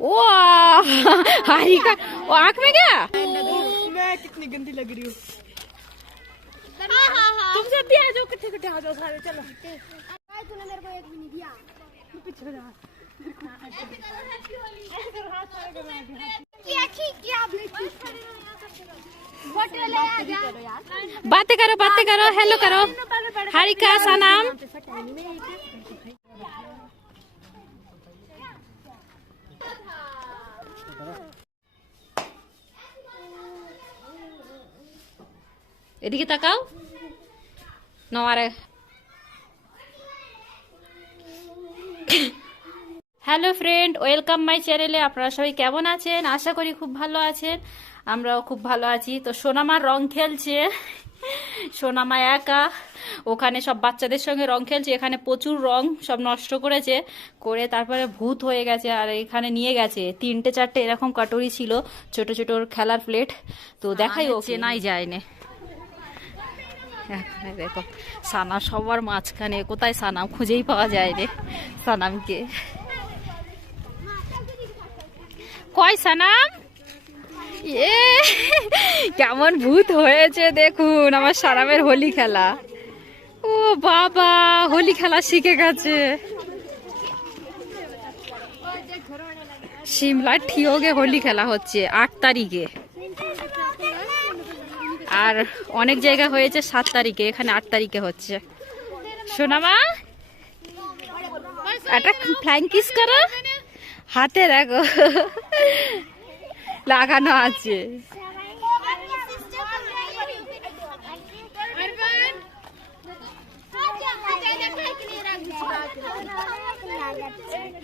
ओ हारिका, वो आँख में क्या? मैं कितनी गंदी लग रही हूँ। तुम सब भी आ जाओ, इकट्ठे आ जाओ सारे, चलो। तूने मेरे को एक भी नहीं दिया। पीछे जा। बातें करो, हेलो करो। हारिका सनम। এদিকে তাকাও। নওয়ারে। হ্যালো ফ্রেন্ড, ওয়েলকাম মাই চ্যানেলে। আপনারা সবাই কেমন আছেন? আশা করি খুব ভালো আছেন। আমরাও খুব ভালো আছি। তো সোনামার রং খেলছে, সোনামা একা ওখানে সব বাচ্চাদের সঙ্গে রং খেলছে। এখানে প্রচুর রং সব নষ্ট করেছে, করে তারপরে ভূত হয়ে গেছে। আর এখানে নিয়ে গেছে 3-4 এরকম কাটুরি ছিল, ছোট ছোট ওর খেলার প্লেট। তো দেখাই ও চেনাই যায়নি। এখানে দেখো সানা সবার মাঝখানে, কোথায় সানাম খুঁজেই পাওয়া যায় রে সানামকে। কয় সানাম? এ কেমন ভূত হয়েছে দেখুন আমার সানামের হোলি খেলা। ও বাবা, হোলি খেলা শিখে গেছে। সিমলার ঠিয়োগে হোলি খেলা হচ্ছে 8 তারিখে, আর অনেক জায়গা হয়েছে 7 তারিখে, এখানে 8 তারিখে হচ্ছে। সোনামা একটা ফ্লাইং কিস করো, হাতে দেখো লাগানো আছে।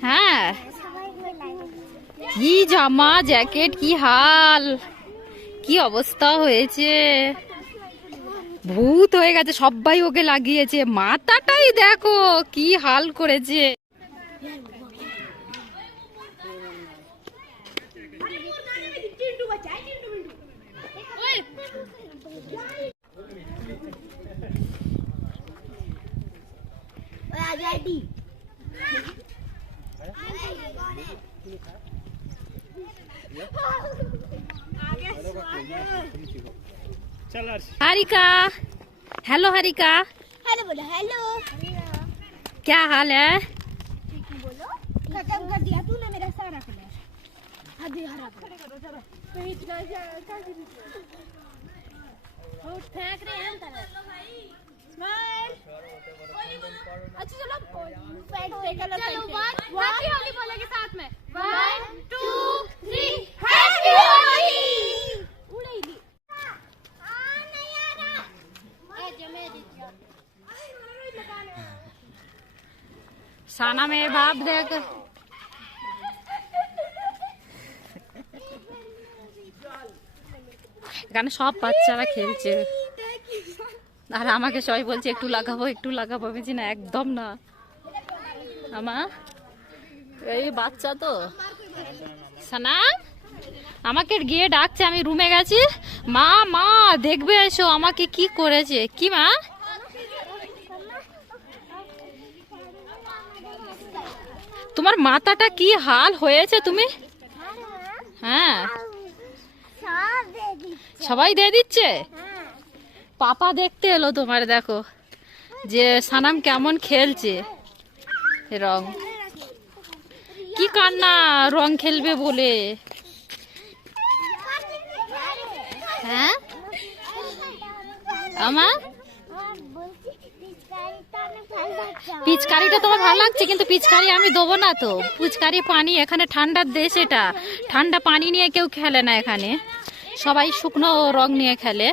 হ্যাঁ, কি জামা জ্যাকেট, কি হাল, কি অবস্থা হয়েছে। ভূত হয়ে গেছে, সবাই ওকে লাগিয়েছে। মাথাটাই দেখো কি হাল করেছে। हारिका, हेलो हारिका। हेलो बोलो, हेलो। क्या हाल है? बोलो। खत्म कर दिया तूने मेरा सारा कलर। हद हरा करो चलो। फेंक रहे हैं हम स्माइल। अच्छा चलो चलो 1 होली बोलेंगे साथ में। 1 2 3 हैप्पी होली। उड़ेगी नहीं आ रहा। ए जमे दीजिए। साना में बाप देख, এখানে সব বাচ্চারা খেলছে, আর আমাকে সবাই বলছে একটু লাগাবো একটু লাগাবো। আমি না, একদম না। আমা এই বাচ্চা তো সানা আমাকে গিয়ে ডাকছে, আমি রুমে গেছি। মা মা দেখবে এসো আমাকে কি করেছে। কি মা? তোমার মাথাটা কি হাল হয়েছে তুমি? হ্যাঁ, সবাই দিয়ে দিচ্ছে। পাপা দেখতে এলো তোমার, দেখো যে সানাম কেমন খেলছে রং। কি কান্না, রং খেলবে বলে। হ্যাঁ আমার পিচকারিটা তোমার ভালো লাগছে, কিন্তু পিচকারি আমি দেবো না তো। পিচকারি পানি, এখানে ঠান্ডার দেশ, এটা ঠান্ডা পানি নিয়ে কেউ খেলে না। এখানে সবাই শুকনো রং নিয়ে খেলে।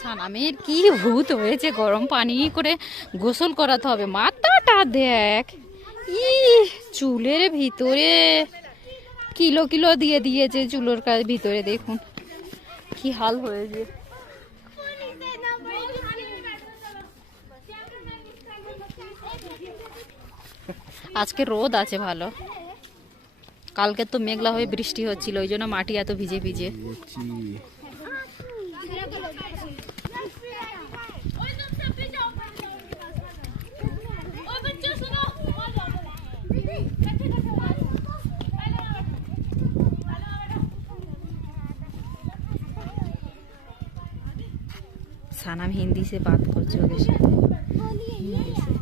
সানামের কি ভূত হয়েছে, গরম পানি করে গোসল করাতে হবে। মাথাটা দেখ, ই চুলের ভিতরে কিলো কিলো দিয়ে দিয়েছে, চুলের ভিতরে দেখুন কি হাল হয়েছে। আজকে রোদ আছে ভালো, কালকে তো মেঘলা হয়ে বৃষ্টি হচ্ছিল, ওই জন্য মাটি এত ভিজে ভিজে। सानम हिंदी से बात করছে ওদের সাথে हिंदी से।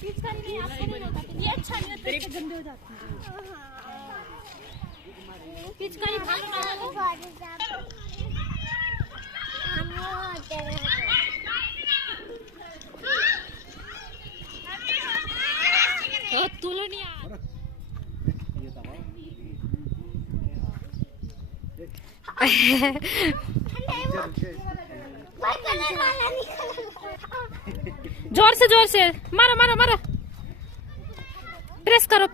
पिचकारी नहीं आपको नहीं होता ये अच्छा नहीं होता इससे गंदे हो जाते हैं पिचकारी भालो ना हो तुलो नहीं जोर से मारो मारो मारो प्रेस करो